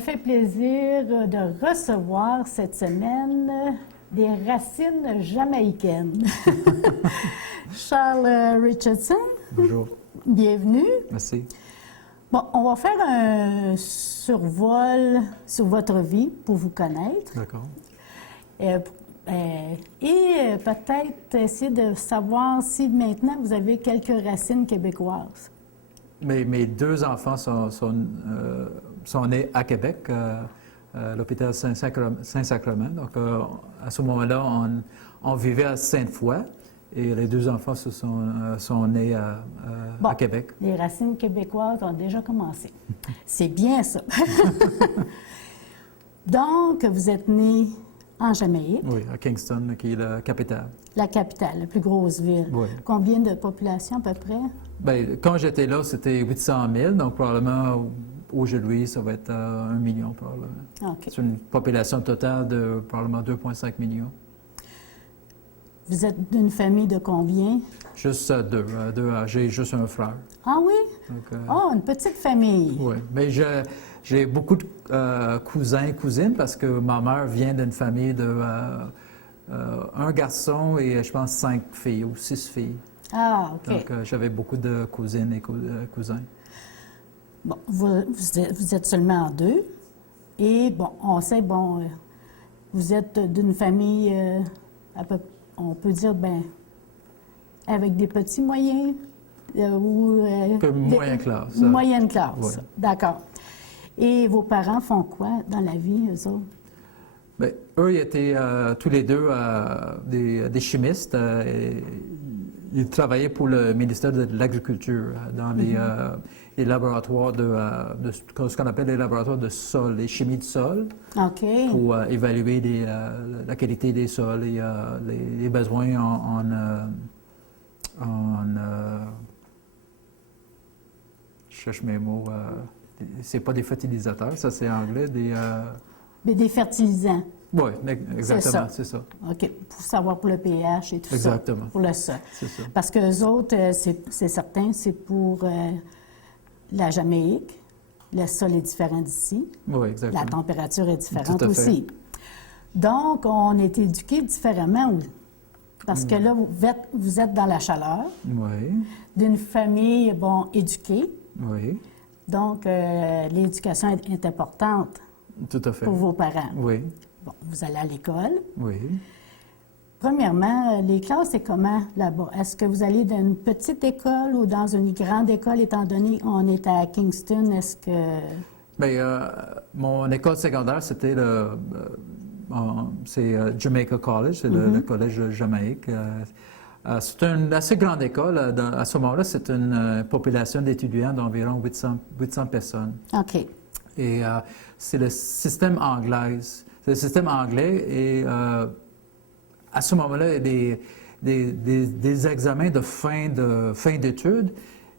fait plaisir de recevoir cette semaine des racines jamaïcaines. Charles Richardson. Bonjour. Bienvenue. Merci. Bon, on va faire un survol sur votre vie pour vous connaître. D'accord. Et peut-être essayer de savoir si maintenant vous avez quelques racines québécoises. Mes deux enfants sont nés à Québec, à l'hôpital Saint-Sacrement. Donc, à ce moment-là, on vivait à Sainte-Foy et les deux enfants sont nés à Québec. Les racines québécoises ont déjà commencé. C'est bien ça. Donc, vous êtes né en Jamaïque. Oui, à Kingston, qui est la capitale. La capitale, la plus grosse ville. Oui. Combien de population à peu près? Bien, quand j'étais là, c'était 800 000, donc probablement aujourd'hui, ça va être 1 million probablement. OK. C'est une population totale de probablement 2,5 millions. Vous êtes d'une famille de combien? Juste deux. J'ai juste un frère. Ah oui? Donc, Oh, une petite famille. oui, mais j'ai beaucoup de cousins et cousines parce que ma mère vient d'une famille de un garçon et je pense 5 filles ou 6 filles. Ah, OK. Donc, j'avais beaucoup de cousines et cousins. Bon, vous êtes seulement deux. Et bon, on sait, vous êtes d'une famille, on peut dire, avec des petits moyens ou... moyenne classe. Moyenne classe, Oui. d'accord. Et vos parents font quoi dans la vie, eux autres? Bien, eux, ils étaient tous les deux des chimistes. Ils travaillaient pour le ministère de l'Agriculture dans les laboratoires ce qu'on appelle les laboratoires de sol, les chimies de sol, OK. pour évaluer la qualité des sols et les besoins je cherche mes mots, c'est pas des fertilisateurs, ça c'est anglais, Des fertilisants. Oui, exactement, c'est ça. OK, pour savoir pour le pH et tout Exactement. ça, pour le sol. C'est ça. Parce que les autres, c'est certain, c'est pour la Jamaïque. Le sol est différent d'ici. Oui, exactement. La température est différente Tout à fait. aussi. Donc, on est éduqué différemment. Parce que là, vous êtes dans la chaleur, Oui, d'une famille, éduquée. oui, Donc, l'éducation est importante tout à fait. pour vos parents. Oui, Bon, vous allez à l'école. oui. Premièrement, les classes, c'est comment là-bas? Est-ce que vous allez dans une petite école ou dans une grande école, étant donné qu'on est à Kingston? Est-ce que... Bien, mon école secondaire, c'était Jamaica College, c'est le collège de Jamaïque. C'est une assez grande école. À ce moment-là, c'est une population d'étudiants d'environ 800 personnes. OK. Et c'est le système anglais. C'est le système anglais et à ce moment-là, des examens de fin d'études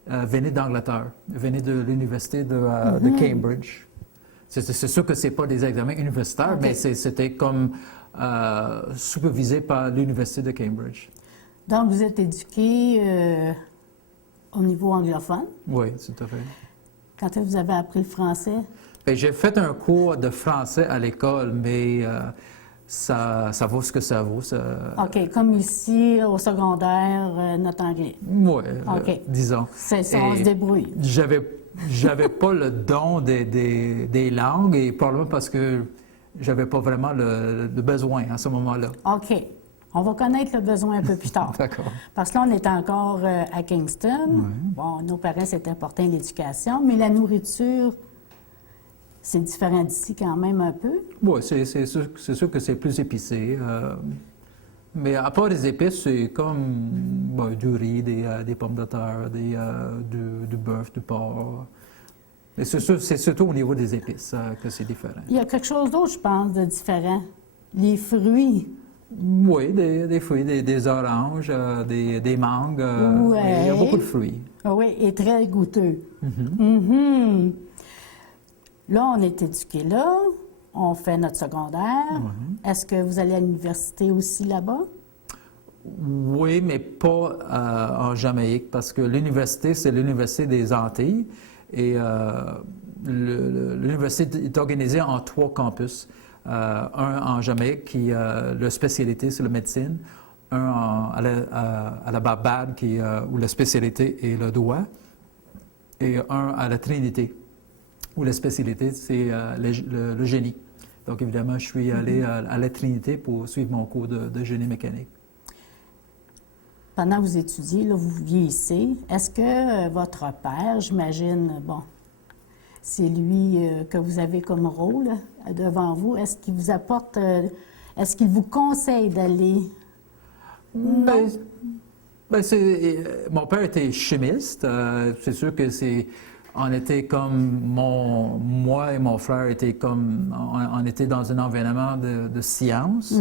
venaient d'Angleterre, venaient de l'université de Cambridge. C'est sûr que ce n'est pas des examens universitaires, OK. mais c'était comme supervisé par l'université de Cambridge. Donc, vous êtes éduqué au niveau anglophone. Oui, tout à fait. Quand est-ce que vous avez appris le français? Bien, j'ai fait un cours de français à l'école, mais ça vaut ce que ça vaut. OK, comme ici, au secondaire, notre anglais. Oui, OK. disons. C'est ça, on se débrouille. J'avais pas le don des langues et probablement parce que j'avais pas vraiment le besoin à ce moment-là. OK. On va connaître le besoin un peu plus tard. D'accord. Parce que là, on est encore à Kingston. Bon, nos parents, c'est important l'éducation, mais la nourriture, c'est différent d'ici quand même un peu. Oui, c'est sûr que c'est plus épicé. Mais à part les épices, c'est comme du riz, des pommes de terre, du bœuf, du porc. Mais c'est surtout au niveau des épices que c'est différent. Il y a quelque chose d'autre, je pense, de différent. Les fruits. Oui, des fruits, des oranges, des mangues. Il y a beaucoup de fruits. Oui, et très goûteux. Mhm. Là, on est éduqué là, on fait notre secondaire. Est-ce que vous allez à l'université aussi là-bas? Oui, mais pas en Jamaïque, parce que l'université, c'est l'Université des Antilles. Et l'université est organisée en 3 campus. Un en Jamaïque, qui la spécialité, c'est la médecine. Un à la Barbade, où la spécialité est le droit. Et un à la Trinité, où la spécialité, c'est le génie. Donc, évidemment, je suis allé à la Trinité pour suivre mon cours de génie mécanique. Pendant que vous étudiez, là, vous vieillissez, est-ce que votre père, j'imagine, bon, c'est lui que vous avez comme rôle devant vous, est-ce qu'il vous apporte, est-ce qu'il vous conseille d'aller? Non. Mon père était chimiste. C'est sûr que on était comme moi et mon frère étaient comme, on était dans un environnement de science.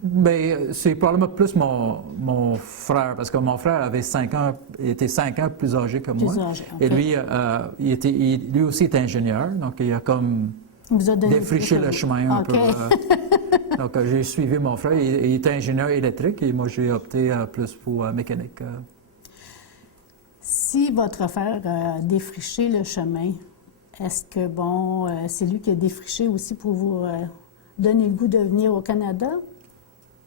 Mais c'est probablement plus mon frère, parce que mon frère avait 5 ans, était 5 ans plus âgé que moi. Plus âgé, OK. Et lui, lui aussi est ingénieur, donc il a comme vous a donné défriché le chemin un OK. peu. Donc j'ai suivi mon frère, il était ingénieur électrique et moi j'ai opté plus pour mécanique. Si votre frère a défriché le chemin, est-ce que, bon, c'est lui qui a défriché aussi pour vous donner le goût de venir au Canada?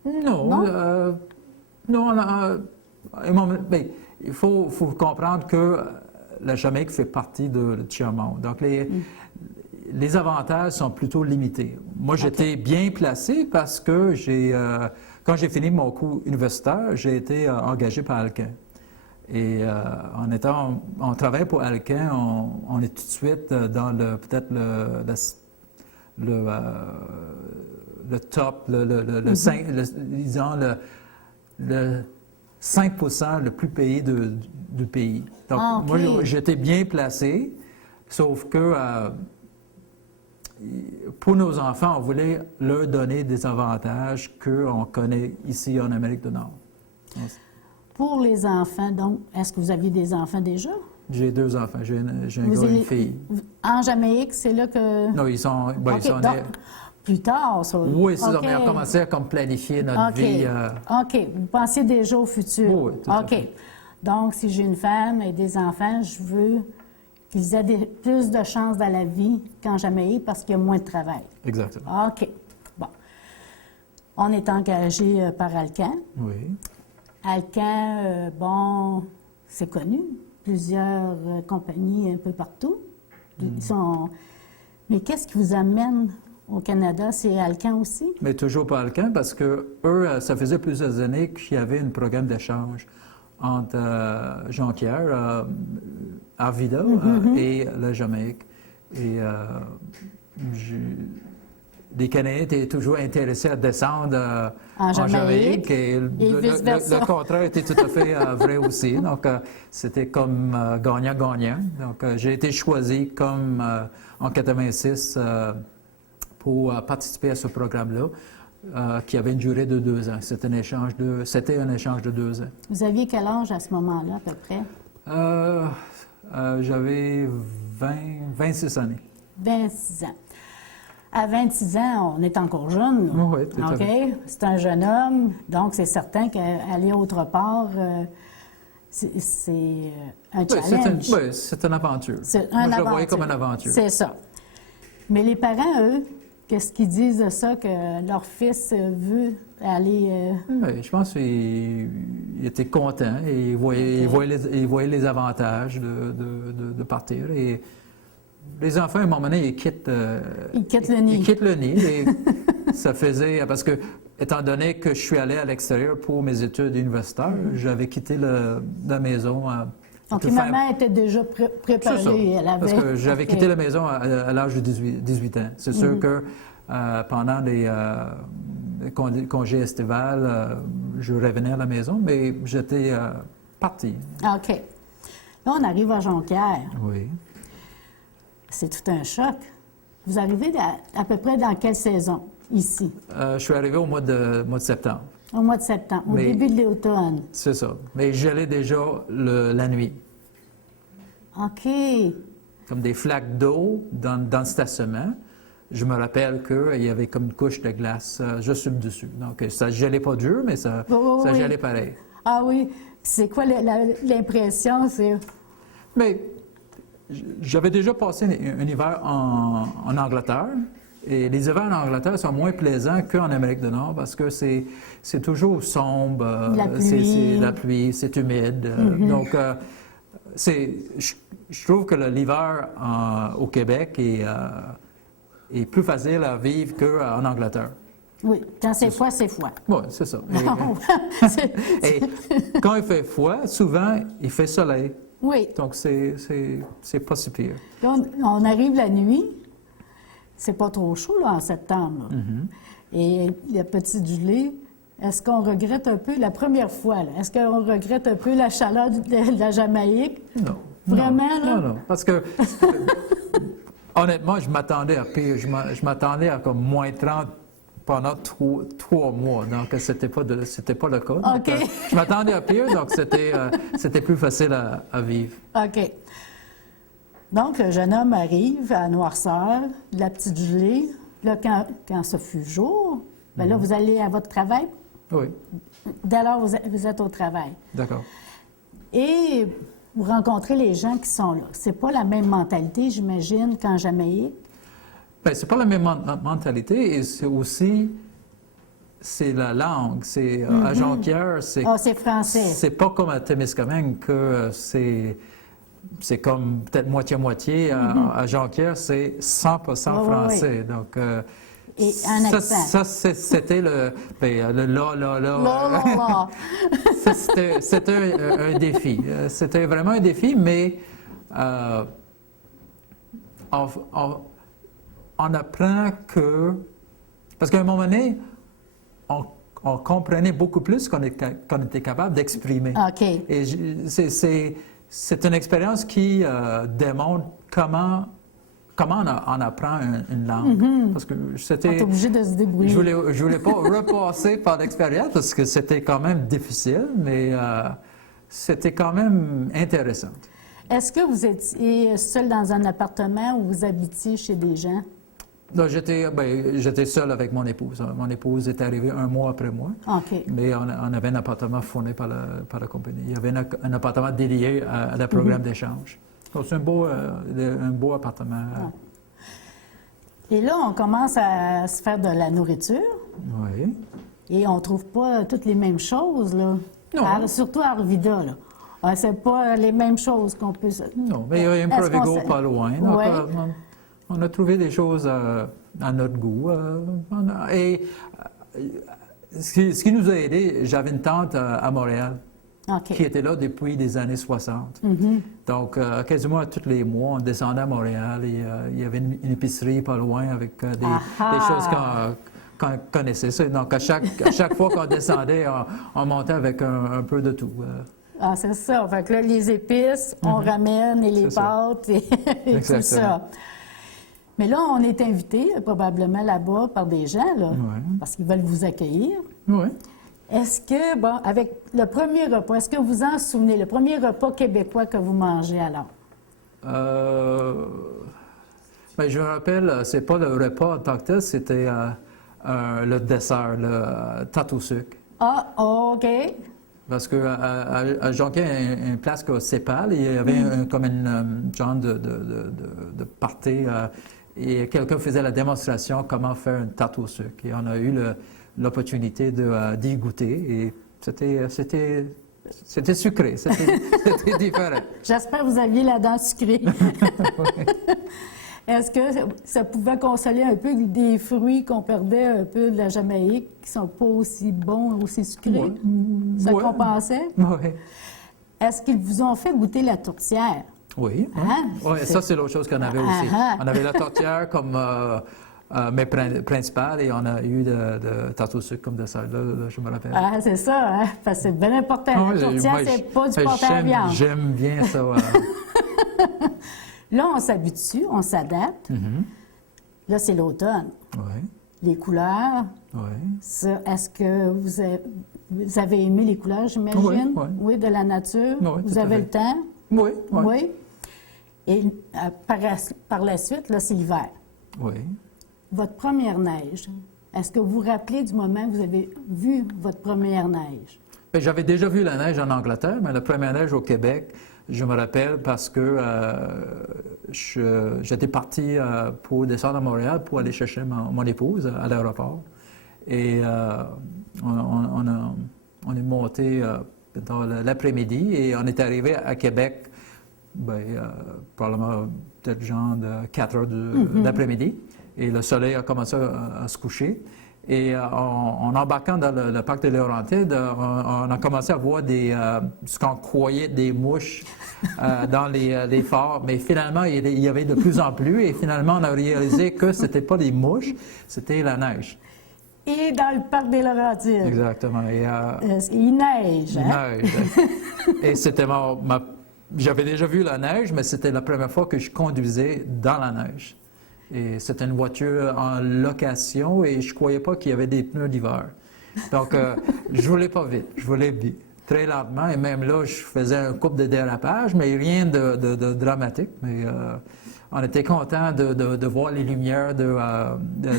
Non. Ben, il faut comprendre que la Jamaïque fait partie du tiers-monde. Donc, les avantages sont plutôt limités. Moi, j'étais bien placé parce que quand j'ai fini mon cours universitaire, j'ai été engagé par Alcan. Et on travaille pour Alcan, on est tout de suite dans peut-être le top, le 5, disons le 5% le plus payé du pays. Donc, moi, j'étais bien placé, sauf que pour nos enfants, on voulait leur donner des avantages qu'on connaît ici en Amérique du Nord. Pour les enfants, donc, est-ce que vous aviez des enfants déjà? J'ai 2 enfants. J'ai un gars et une fille. En Jamaïque, c'est là que... Non, ils sont donc, plus tard, ça. Oui, c'est ça. Mais on a commencé à comme planifier notre vie. OK. Vous pensiez déjà au futur. Oui, tout à fait. Donc, si j'ai une femme et des enfants, je veux qu'ils aient plus de chances dans la vie qu'en Jamaïque parce qu'il y a moins de travail. Exactement. OK. Bon. On est engagé par Alcan. Oui. Alcan, bon, c'est connu. Plusieurs compagnies un peu partout. Mais qu'est-ce qui vous amène au Canada? C'est Alcan aussi? Mais toujours pas Alcan, parce que eux, ça faisait plusieurs années qu'il y avait un programme d'échange entre Jonquière, Arvida et la Jamaïque. Et les Canadiens étaient toujours intéressés à descendre en Jamaïque et le contraire était tout à fait vrai aussi. Donc, c'était comme gagnant-gagnant. Donc, j'ai été choisi comme en 86 pour participer à ce programme-là, qui avait une durée de 2 ans. C'était un échange de 2 ans. Vous aviez quel âge à ce moment-là, à peu près? J'avais 26 années. 26 ans. À 26 ans, on est encore jeune. Oui, tout à fait. C'est un jeune homme, donc c'est certain qu'aller autre part, c'est un challenge. Oui, c'est une aventure. Moi, je le voyais comme une aventure. C'est ça. Mais les parents, eux, qu'est-ce qu'ils disent de ça, que leur fils veut aller... Oui, je pense qu'ils étaient contents et ils voyaient les avantages de partir. Et les enfants, à un moment donné, ils quittent le nid. Ils quittent le nid. Et ça faisait... Parce que, étant donné que je suis allé à l'extérieur pour mes études universitaires, j'avais quitté la maison... Donc, maman était déjà préparée. Elle avait... Parce que j'avais quitté la maison à l'âge de 18 ans. C'est sûr que pendant les congés estivales, je revenais à la maison, mais j'étais parti. OK. Là, on arrive à Jonquière. Oui. C'est tout un choc. Vous arrivez à peu près dans quelle saison, ici? Je suis arrivé au mois de septembre. Au mois de septembre, au début de l'automne. C'est ça. Mais j'allais déjà la nuit. OK. Comme des flaques d'eau dans le stationnement. Je me rappelle qu'il y avait comme une couche de glace juste sur le dessus. Donc, ça ne gelait pas dur, mais ça gelait pareil. Ah oui. C'est quoi l'impression? Mais j'avais déjà passé un hiver en Angleterre. Et les hivers en Angleterre sont moins plaisants qu'en Amérique du Nord parce que c'est toujours sombre, c'est la pluie, c'est humide. Donc, je trouve que l'hiver au Québec est plus facile à vivre qu'en Angleterre. Oui, quand c'est froid, c'est froid. Oui, c'est ça. Et quand il fait froid, souvent, il fait soleil. Oui. Donc, c'est pas si pire. Là, on arrive la nuit. C'est pas trop chaud, là, en septembre. Là. Et la petite gelée, est-ce qu'on regrette un peu, la première fois, là, est-ce qu'on regrette un peu la chaleur de la Jamaïque? Non. Vraiment, là? Non, parce que, honnêtement, je m'attendais à pire. Je m'attendais à comme moins 30 pendant 3 mois. Donc, c'était pas le cas. Donc, OK. Je m'attendais à pire, donc c'était plus facile à vivre. OK. Donc, le jeune homme arrive à Noirceur, la petite gelée. Là, quand ce fut jour, bien là, vous allez à votre travail. Oui, Dès lors, vous êtes au travail. d'accord. Et vous rencontrez les gens qui sont là. C'est pas la même mentalité, j'imagine, qu'en Jamaïque. Bien, c'est pas la même mentalité et c'est la langue. À Jonquière, C'est français. c'est pas comme à Témiscamingue que c'est comme peut-être moitié-moitié. À Jonquière, c'est 100% français. Oui. Donc, Et un accent. c'était le là. Là. C'était un défi. C'était vraiment un défi, mais on apprend que... Parce qu'à un moment donné, on comprenait beaucoup plus qu'on était capable d'exprimer. OK. Et c'est une expérience qui démontre comment on apprend une langue. Parce que On est c'était... obligé de se débrouiller. Je voulais pas repasser par l'expérience parce que c'était quand même difficile, mais c'était quand même intéressant. Est-ce que vous étiez seul dans un appartement ou vous habitiez chez des gens? Non, j'étais seul avec mon épouse. Mon épouse est arrivée 1 mois après moi. OK. Mais on avait un appartement fourni par la compagnie. Il y avait un appartement dédié à le programme d'échange. Donc, c'est un beau appartement. Et là, on commence à se faire de la nourriture Oui. et on trouve pas toutes les mêmes choses, là. Non. Surtout à Arvida, là. C'est pas les mêmes choses qu'on peut... Non, mais il y a un Provigo pas loin. Donc, Oui. on a trouvé des choses à notre goût. Ce qui nous a aidés, j'avais une tante à Montréal OK. qui était là depuis les années 60. Donc, quasiment tous les mois, on descendait à Montréal et il y avait une épicerie pas loin avec des choses qu'on connaissait. Donc, à chaque fois qu'on descendait, on montait avec un peu de tout. Ah, c'est ça. Fait que là, les épices, on ramène et les pâtes et tout ça. Mais là, on est invité probablement là-bas par des gens, là, parce qu'ils veulent vous accueillir. Oui. Est-ce que, bon, avec le premier repas, est-ce que vous en souvenez, le premier repas québécois que vous mangez alors? Ben, je me rappelle, c'est pas le repas en tant que tel, c'était le dessert, le tarte au sucre. Ah, OK. Parce qu'à Jonquière, il y a une place comme Cépal, il y avait comme une genre de party, et quelqu'un faisait la démonstration comment faire une tarte au sucre. Et on a eu l'opportunité d'y goûter, et c'était sucré, c'était différent. J'espère que vous aviez la dent sucrée. Est-ce que ça pouvait consoler un peu des fruits qu'on perdait un peu de la Jamaïque, qui ne sont pas aussi bons, aussi sucrés? Ça compensait? Oui. Est-ce qu'ils vous ont fait goûter la tourtière? Oui. Hein? Oui, ça, c'est l'autre chose qu'on avait aussi. On avait la tourtière comme mets principal et on a eu de tarte au sucre comme dessert. Là, je me rappelle. Ah, c'est ça, hein? Parce que c'est bien important. La tourtière, c'est pas du pâté à viande. J'aime bien ça. Là, on s'habitue, on s'adapte. Là, c'est l'automne. Oui. Les couleurs. Oui. Est-ce que vous avez aimé les couleurs, j'imagine? Oui, de la nature. Oui, vous avez le temps? Oui. Oui. Et par la suite, là, c'est l'hiver. Oui. Votre première neige, est-ce que vous vous rappelez du moment où vous avez vu votre première neige? Bien, j'avais déjà vu la neige en Angleterre, mais la première neige au Québec, Je me rappelle parce que j'étais parti pour descendre à Montréal pour aller chercher mon épouse à l'aéroport. Et on est monté dans l'après-midi et on est arrivé à Québec, probablement peut-être genre de 4 heures d'après-midi. Et le soleil a commencé à se coucher. Et en embarquant dans le parc de Laurentides, on a commencé à voir ce qu'on croyait des mouches dans les phares. Mais finalement, il y avait de plus en plus. Et finalement, on a réalisé que ce n'était pas des mouches, c'était la neige. Et dans le parc des Laurentides. Exactement. Et, il neige. Il neige. Et c'était j'avais déjà vu la neige, mais c'était la première fois que je conduisais dans la neige. Et c'était une voiture en location et je ne croyais pas qu'il y avait des pneus d'hiver. Donc, je ne voulais pas vite, je voulais très lentement. Et même là, je faisais un couple de dérapages, mais rien de dramatique. Mais on était content de voir les lumières de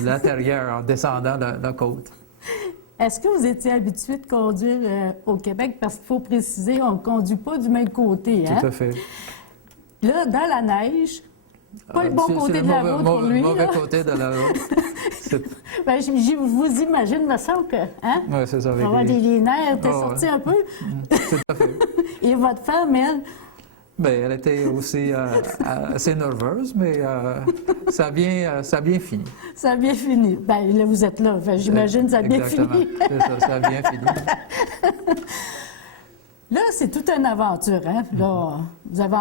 l'intérieur en descendant la côte. Est-ce que vous étiez habitué de conduire au Québec? Parce qu'il faut préciser, on ne conduit pas du même côté. Hein? Tout à fait. Là, dans la neige, pas le bon côté de la route pour lui. C'est le mauvais côté de la route. Ben, je vous imagine, me semble que... Hein? Oui, c'est ça. On va avoir des nerfs, t'es sorti un peu. Tout à fait. Et votre femme, elle? Bien, elle était aussi assez nerveuse, mais ça a bien fini. Ça a bien fini. Bien, là, vous êtes là. Enfin, j'imagine que ça a bien fini. Exactement. Ça a bien fini. Là, c'est toute une aventure, hein? Là, vous avez...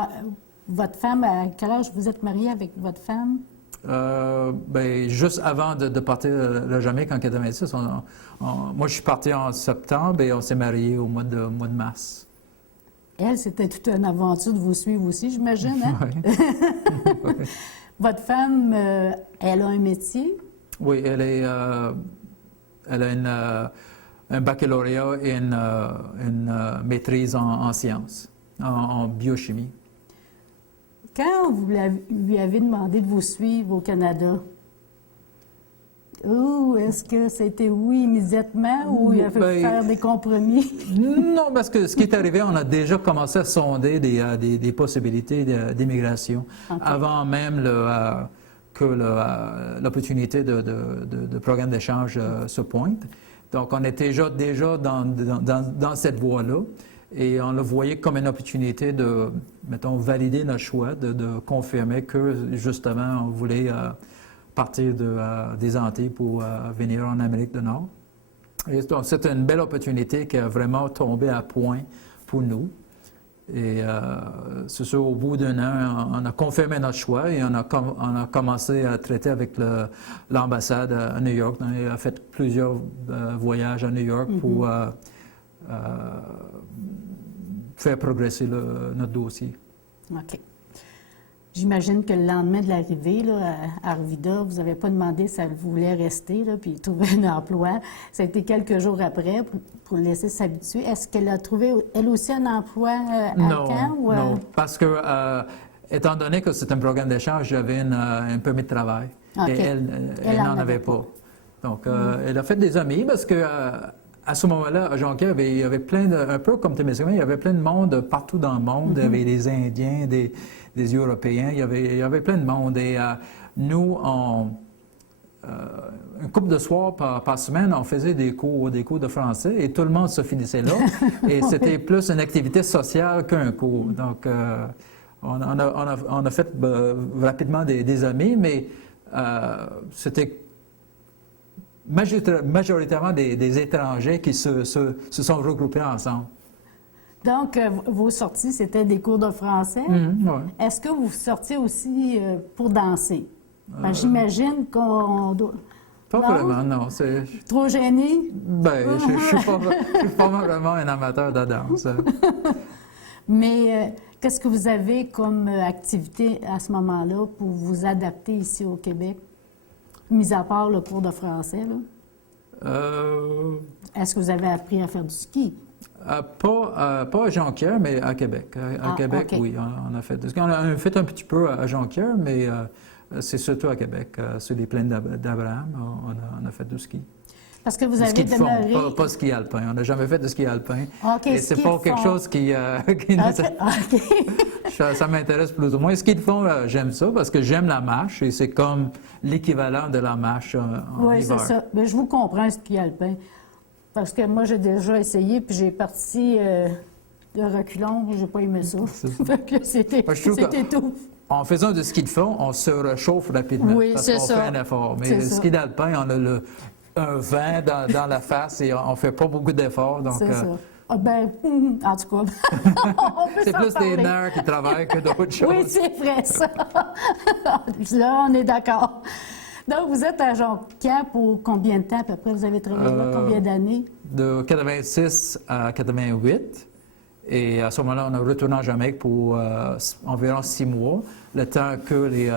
Votre femme, à quel âge vous êtes marié avec votre femme? Bien, juste avant de partir le Jamaïque en 86, moi, je suis parti en septembre et on s'est mariés au mois de mars. Elle, c'était toute une aventure de vous suivre aussi, j'imagine, hein? Oui. Votre femme, elle a un métier? Oui, elle a un baccalauréat et une maîtrise en sciences, en biochimie. Quand vous lui avez demandé de vous suivre au Canada, est-ce que c'était oui immédiatement ou il a fallu faire des compromis? Non, parce que ce qui est arrivé, on a déjà commencé à sonder des possibilités d'immigration avant même que l'opportunité de programme d'échange se pointe. Donc, on était déjà dans cette voie-là. Et on le voyait comme une opportunité de, mettons, valider notre choix, de confirmer que, justement, on voulait partir des Antilles pour venir en Amérique du Nord. Et donc, c'était une belle opportunité qui a vraiment tombé à point pour nous. Et c'est sûr, au bout d'un an, on a confirmé notre choix et on a commencé à traiter avec l'ambassade à New York. On a fait plusieurs voyages à New York pour... faire progresser notre dossier. OK. J'imagine que le lendemain de l'arrivée à Arvida, vous n'avez pas demandé si elle voulait rester puis trouver un emploi. Ça a été quelques jours après pour le laisser s'habituer. Est-ce qu'elle a trouvé, elle aussi, un emploi à Caen? Non, parce que, étant donné que c'est un programme d'échange, j'avais un permis de travail. Okay. Et elle n'en avait pas. Donc, elle a fait des amis parce que... à ce moment-là, à Jonquière, il y avait plein un peu comme Témiscamingue, il y avait plein de monde partout dans le monde. Il y avait des Indiens, des Européens, il y avait plein de monde. Et nous, une couple de soirs par semaine, on faisait des cours de français et tout le monde se finissait là. Et c'était plus une activité sociale qu'un cours. Donc, on a fait rapidement des amis, mais c'était majoritairement des étrangers qui se sont regroupés ensemble. Donc, vos sorties, c'était des cours de français. Oui. Est-ce que vous sortiez aussi pour danser? J'imagine qu'on doit... Pas vraiment, non. Trop gêné? Bien, je ne suis pas vraiment un amateur de danse. Mais qu'est-ce que vous avez comme activité à ce moment-là pour vous adapter ici au Québec? Mis à part le cours de français, là? Est-ce que vous avez appris à faire du ski? Pas à Jonquière, mais à Québec. À Québec, okay. Oui, on a fait du ski. On a fait un petit peu à Jonquière, mais c'est surtout à Québec. Sur les plaines d'Abraham, on a fait du ski. Parce que vous du avez ski de fond, demeuré... pas ski alpin. On n'a jamais fait de ski alpin. OK, Et c'est ski pas de quelque fond. chose qui nous... OK. Ça m'intéresse plus ou moins. Ski de fond, j'aime ça parce que j'aime la marche et c'est comme l'équivalent de la marche en Oui, hiver. c'est ça. Mais je vous comprends, ski alpin. Parce que moi, j'ai déjà essayé, puis j'ai parti de reculons, j'ai pas aimé ça. Fait que c'était Moi, je trouve que- c'était tout. En faisant du ski de fond, on se réchauffe rapidement Oui, parce c'est qu'on ça. fait un effort. Mais C'est le ça. ski d'alpin, on a un vent dans la face et on fait pas beaucoup d'efforts. Donc, C'est ça. Ah, ben, en tout cas, on peut c'est s'en plus parler. des nerfs qui travaillent que d'autres choses. Oui, c'est vrai, ça. Là, on est d'accord. Donc, vous êtes à Jonquière pour combien de temps, à peu près? Vous avez travaillé là combien d'années? De 86 à 88. Et à ce moment-là, on a retourné en Jamaïque pour environ 6 mois, le temps que les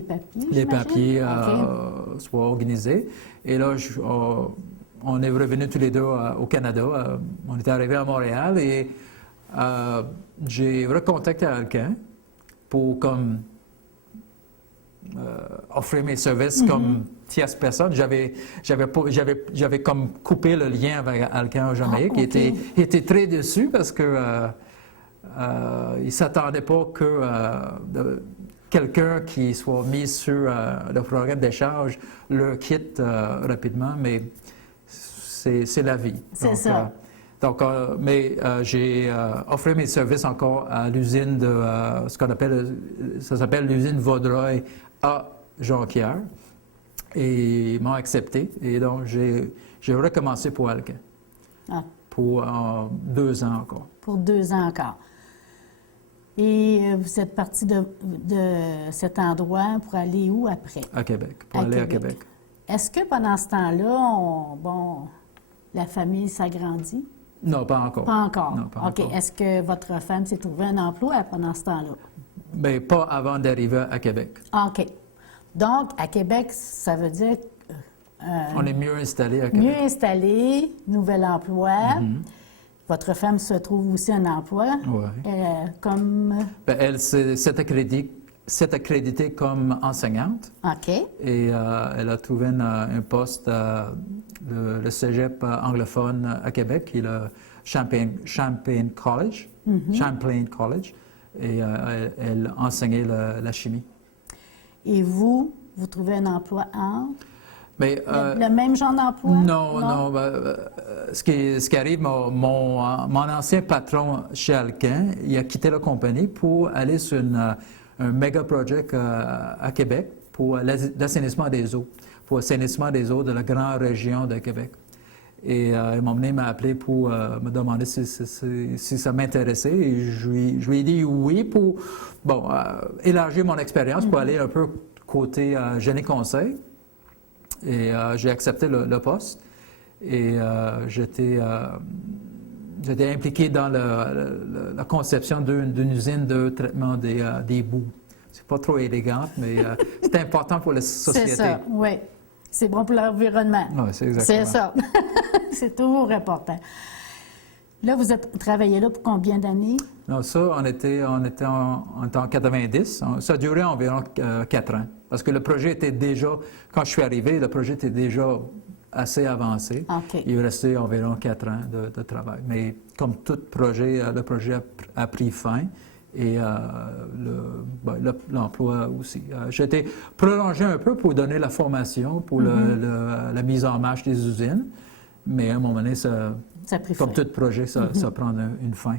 papiers, les j'imagine? papiers OK. soient organisés. Et là, on est revenus tous les deux au Canada. On est arrivés à Montréal et j'ai recontacté quelqu'un pour comme offrir mes services comme tierce personne. J'avais comme coupé le lien avec quelqu'un au Jamaïque. Ah, OK. Il était très déçu parce que il ne s'attendait pas que quelqu'un qui soit mis sur le programme d'échange le quitte rapidement, mais c'est la vie. C'est Donc, ça. Mais j'ai offert mes services encore à l'usine de ce qu'on appelle, ça s'appelle l'usine Vaudreuil à Jonquière. Et ils m'ont accepté. Et donc, j'ai recommencé pour Alcan. Ah, Pour 2 ans encore. pour 2 ans encore. Et vous êtes parti de cet endroit pour aller où après? À Québec. Pour aller à Québec. Est-ce que pendant ce temps-là, la famille s'agrandit? Non, pas encore. Pas encore. Non, pas OK. encore. Est-ce que votre femme s'est trouvée un emploi pendant ce temps-là? Mais pas avant d'arriver à Québec. OK. Donc, à Québec, ça veut dire On est mieux installé à Québec. mieux installé, nouvel emploi. Votre femme se trouve aussi un emploi. Ouais. Comme... Ben, elle s'est accréditée comme enseignante OK. et elle a trouvé un poste à le cégep anglophone à Québec, qui est le Champlain College. Champlain College. Et elle enseignait la chimie. Et vous trouvez un emploi en... Mais, le même genre d'emploi? non. Ce qui arrive, mon ancien patron chez Alcan, il a quitté la compagnie pour aller sur un méga project à Québec pour l'assainissement des eaux, pour l'assainissement des eaux de la grande région de Québec. Et il m'a appelé pour me demander si ça m'intéressait. Et je lui ai dit oui pour élargir mon expérience, pour aller un peu côté génie conseil. Et j'ai accepté le poste. Et j'étais impliqué dans la conception d'une usine de traitement des boues. C'est pas trop élégant, mais c'est important pour la société. C'est ça, oui. C'est bon pour l'environnement. Oui, c'est exactement. C'est ça. C'est toujours important. Là, vous êtes travaillé là pour combien d'années? Non, ça, on était en 90. Ça a duré environ 4 ans. Parce que le projet était déjà, quand je suis arrivé, le projet était déjà assez avancé. OK. Il restait environ 4 ans de travail. Mais comme tout projet, le projet a pris fin et l'emploi aussi. J'ai été prolongé un peu pour donner la formation, pour la mise en marche des usines. Mais à un moment donné, Ça a pris comme fin. tout projet, ça prend une fin.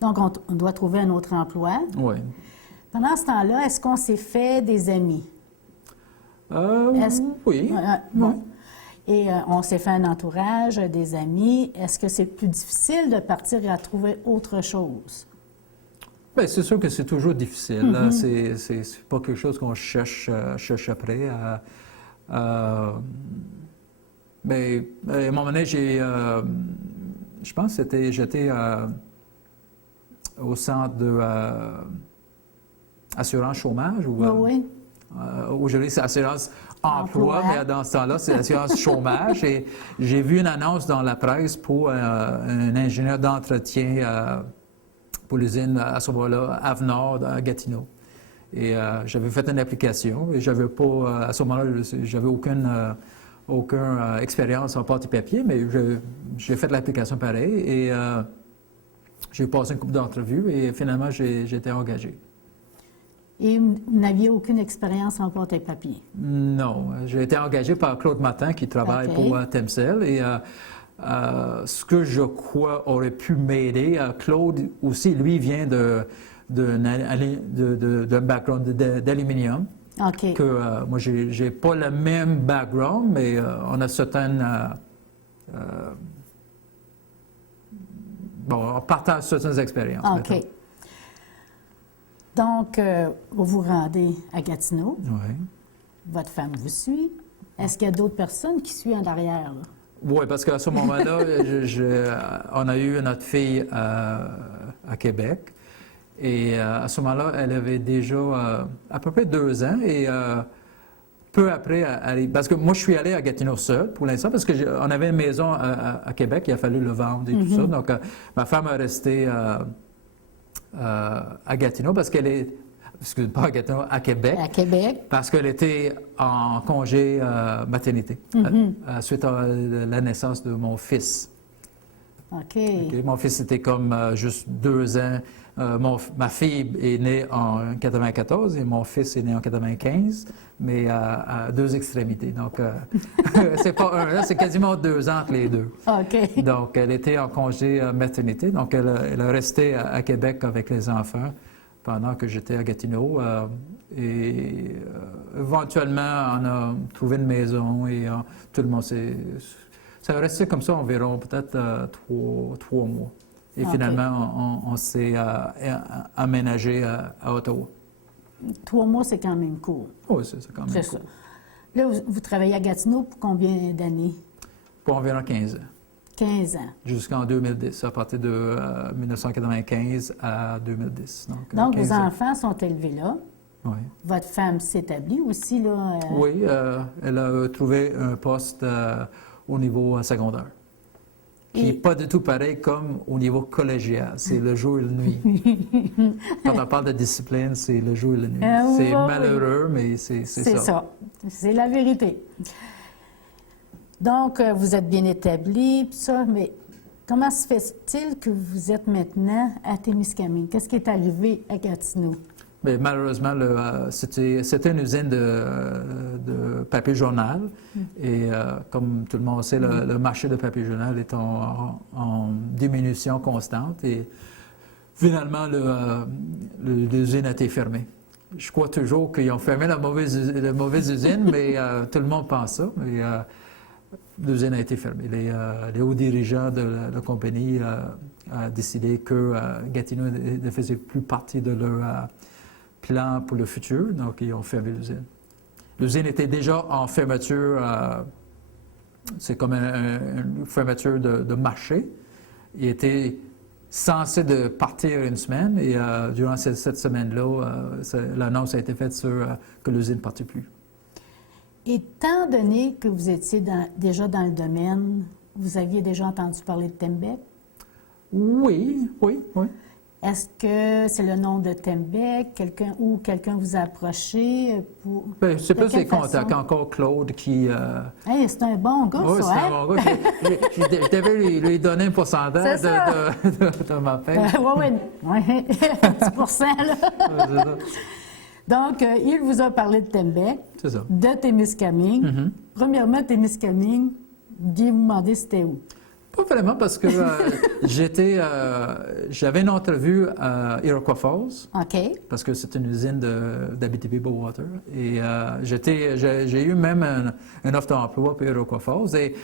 Donc, on doit trouver un autre emploi. Oui. Pendant ce temps-là, est-ce qu'on s'est fait des amis? Oui. Bon. Et on s'est fait un entourage, des amis. Est-ce que c'est plus difficile de partir et à trouver autre chose? Bien, c'est sûr que c'est toujours difficile. Là. C'est pas quelque chose qu'on cherche après. Mais à un moment donné, je pense que j'étais au centre de assurance chômage. Oui. Aujourd'hui, c'est assurance emploi, Emploi. mais dans ce temps-là, c'est assurance chômage. Et j'ai vu une annonce dans la presse pour un ingénieur d'entretien pour l'usine à ce moment-là, Avenor, à Gatineau. Et j'avais fait une application et j'avais pas, à ce moment-là, j'avais aucune expérience en pâte et papier, mais j'ai fait l'application pareil et j'ai passé une couple d'entrevues et finalement, j'ai été engagé. Et vous n'aviez aucune expérience en pâte et papier? Non, j'ai été engagé par Claude Martin qui travaille OK. pour Temsel et ce que je crois aurait pu m'aider, Claude aussi, lui vient d'un background d'aluminium. OK. Que moi, j'ai pas le même background, mais on a certaines... bon, on partage certaines expériences. OK. mettons. Donc, vous vous rendez à Gatineau. Oui. Votre femme vous suit. Est-ce qu'il y a d'autres personnes qui suivent en arrière? Là? Oui, parce qu'à ce moment-là, on a eu notre fille à Québec. Et à ce moment-là, elle avait déjà à peu près 2 ans. Et peu après, parce que moi, je suis allé à Gatineau seul pour l'instant, parce qu'on avait une maison à Québec, il a fallu le vendre et tout ça. Donc, ma femme est restée à Gatineau parce qu'elle est... Excusez, pas à Gatineau, à Québec. À Québec. Parce qu'elle était en congé maternité suite à la naissance de mon fils. OK. OK? Mon fils était comme juste 2 ans. Ma fille est née en 94 et mon fils est né en 95, mais à 2 extrémités. Donc, c'est pas 1 an, c'est quasiment 2 ans entre les deux. OK. Donc, elle était en congé maternité. Donc, elle est restée à Québec avec les enfants pendant que j'étais à Gatineau. Et éventuellement, on a trouvé une maison et tout le monde s'est... Ça a resté comme ça environ peut-être 3 mois. Et OK. finalement, on s'est aménagé à Ottawa. 3 mois, c'est quand même court. Oui, c'est quand même C'est cool. ça. Là, vous travaillez à Gatineau pour combien d'années? Pour environ 15 ans. 15 ans. Jusqu'en 2010, à partir de 1995 à 2010. Donc, 15 vos ans. enfants sont élevés là. Oui. Votre femme s'établit aussi là. Oui, elle a trouvé un poste au niveau secondaire, qui n'est Et- pas du tout pareil comme au niveau collégial. C'est le jour et la nuit. Quand on parle de discipline, c'est le jour et la nuit. C'est oui. malheureux, mais c'est C'est ça. ça. C'est la vérité. Donc, vous êtes bien établi, tout ça, mais comment se fait-il que vous êtes maintenant à Témiscamingue? Qu'est-ce qui est arrivé à Gatineau? Mais malheureusement, c'était une usine de papier journal. Et comme tout le monde sait, le marché de papier journal est en diminution constante. Et finalement, l'usine a été fermée. Je crois toujours qu'ils ont fermé la mauvaise usine, mais tout le monde pense ça. Mais l'usine a été fermée. Les hauts dirigeants de la compagnie ont décidé que Gatineau ne faisait plus partie de leur plan pour le futur, donc ils ont fermé l'usine. L'usine était déjà en fermeture, c'est comme une fermeture de marché. Il était censé de partir une semaine et durant cette semaine-là, l'annonce a été faite que l'usine ne partait plus. Étant donné que vous étiez déjà dans le domaine, vous aviez déjà entendu parler de Tembec? Oui. Est-ce que c'est le nom de Tembec, quelqu'un vous a approché pour... Ben, c'est de plus quelle les contacts, façon? encore Claude qui... Hey, c'est un bon gars, Oui, ça, c'est hein? un bon gars. Je devais lui donner un pourcentage C'est ça. de ma paie. Oui, 10 là. C'est ça. Donc, il vous a parlé de Tembec, C'est ça. de Témiscamingue. Premièrement, Témiscamingue, vous me demandez c'était où? Pas vraiment parce que j'avais une entrevue à Iroquois Falls, OK. parce que c'est une usine d'Abitibi-Bowater. Et j'ai eu même une offre d'emploi pour Iroquois Falls. Et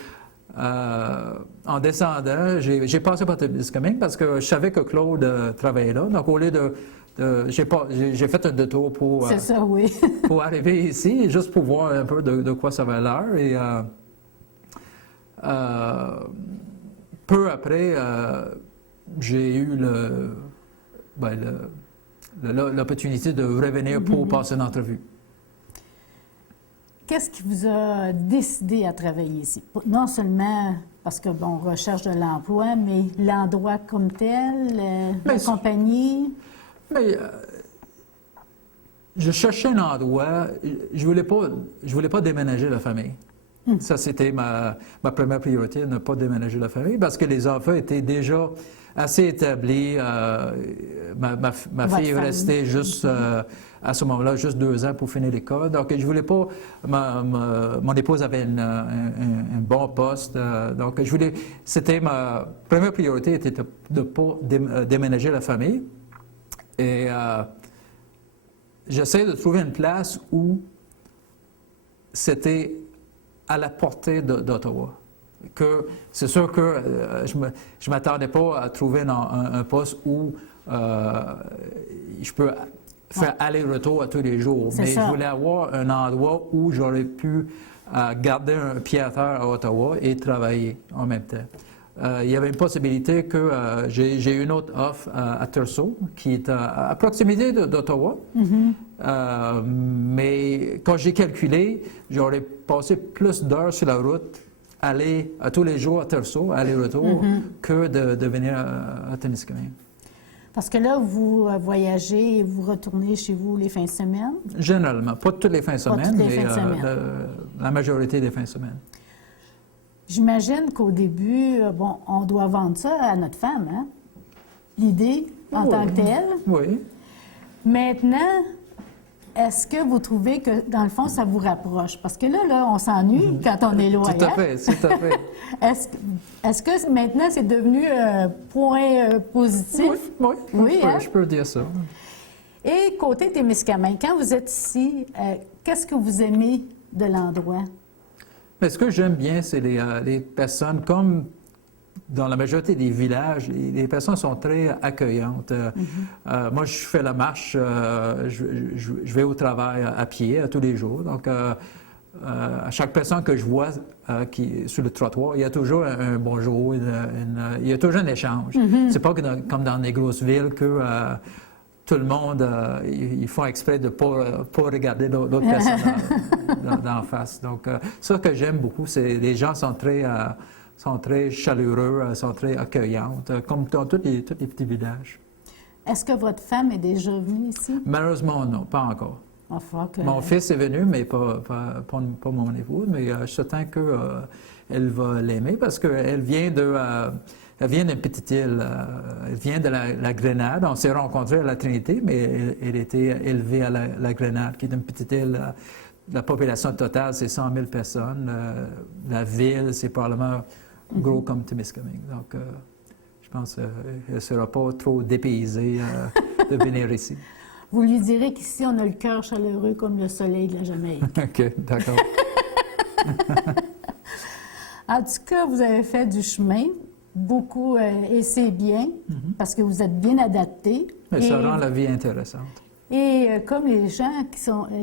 en descendant, j'ai passé par Témiscamingue parce que je savais que Claude travaillait là. Donc, au lieu j'ai fait un détour pour C'est ça, oui. pour arriver ici, juste pour voir un peu de quoi ça avait l'air. Et peu après, j'ai eu l'opportunité de revenir pour passer une entrevue. Qu'est-ce qui vous a décidé à travailler ici? Non seulement parce que, bon, on recherche de l'emploi, mais l'endroit comme tel, la compagnie... Mais je cherchais un endroit, je voulais pas déménager la famille. Ça, c'était ma première priorité, ne pas déménager la famille, parce que les enfants étaient déjà assez établis. Ma fille est restée juste, à ce moment-là, juste 2 ans pour finir l'école. Donc, je voulais pas... mon épouse avait un bon poste. Donc, c'était ma première priorité, était de ne pas déménager la famille. Et j'essaie de trouver une place où c'était à la portée d'Ottawa. C'est sûr que je ne m'attendais pas à trouver un poste où je peux faire aller-retour à tous les jours. Mais je voulais avoir un endroit où j'aurais pu garder un pied à terre à Ottawa et travailler en même temps. Il y avait une possibilité que j'ai une autre offre à Thurso, qui est à proximité d'Ottawa. Mais quand j'ai calculé, j'aurais passé plus d'heures sur la route, aller tous les jours à Thurso, aller-retour, que de venir à Témiscamingue. Parce que là, vous voyagez et vous retournez chez vous les fins de semaine? Généralement. Pas toutes les fins de semaine, mais la majorité des fins de semaine. J'imagine qu'au début, bon, on doit vendre ça à notre femme, hein? L'idée en tant que telle. Oui. Maintenant, est-ce que vous trouvez que, dans le fond, ça vous rapproche? Parce que là on s'ennuie quand on est loin. Tout à fait, tout à fait. Est-ce que maintenant, c'est devenu un point positif? Oui, je peux dire ça. Et côté Témiscamingue, quand vous êtes ici, qu'est-ce que vous aimez de l'endroit? Mais ce que j'aime bien, c'est les personnes, comme dans la majorité des villages, les personnes sont très accueillantes. Moi, je fais la marche, je vais au travail à pied tous les jours. Donc, à chaque personne que je vois sur le trottoir, il y a toujours un bonjour, il y a toujours un échange. C'est pas comme dans les grosses villes que tout le monde, ils font exprès de ne pas regarder l'autre personne d'en face. Donc, ça que j'aime beaucoup, c'est les gens sont très chaleureux, sont très accueillantes, comme dans tous les petits villages. Est-ce que votre femme est déjà venue ici? Malheureusement, non, pas encore. Que... Mon fils est venu, mais pas mon épouse, mais je suis certain qu'elle va l'aimer parce qu'elle vient elle vient d'une petite île, elle vient de la Grenade. On s'est rencontrés à la Trinité, mais elle était élevée à la Grenade, qui est une petite île. La population totale, c'est 100 000 personnes. La ville, c'est probablement gros comme Témiscamingue. Donc, je pense qu'elle ne sera pas trop dépaysée de venir ici. Vous lui direz qu'ici, on a le cœur chaleureux comme le soleil de la Jamaïque. OK, d'accord. En tout cas, vous avez fait du chemin, beaucoup, et c'est bien, parce que vous êtes bien adapté. Mais ça rend la vie intéressante. Et comme les gens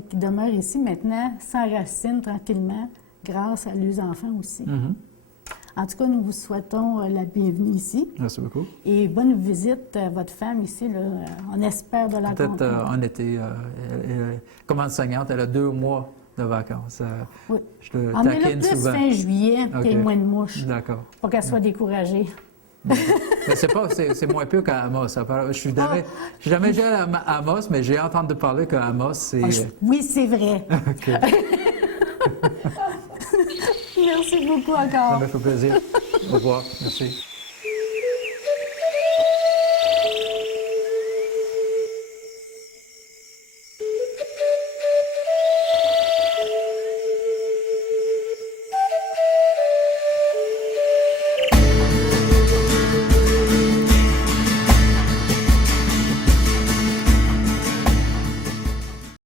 qui demeurent ici maintenant s'enracinent tranquillement grâce à leurs enfants aussi. En tout cas, nous vous souhaitons la bienvenue ici. Merci beaucoup. Et bonne visite à votre femme ici. Là. On espère de la rencontrer. Peut-être en été. Comme enseignante, elle a 2 mois de vacances. Oui. Je le on est là taquine plus souvent. fin juillet, qu'il y ait moins de mouches. D'accord. Pour qu'elle soit découragée. Mais c'est moins pire qu'à Amos. Je suis jamais allé à Amos, mais j'ai entendu parler qu'à Amos, c'est... Oui, c'est vrai. OK. Merci beaucoup encore. Ça me fait plaisir. Au revoir. Merci.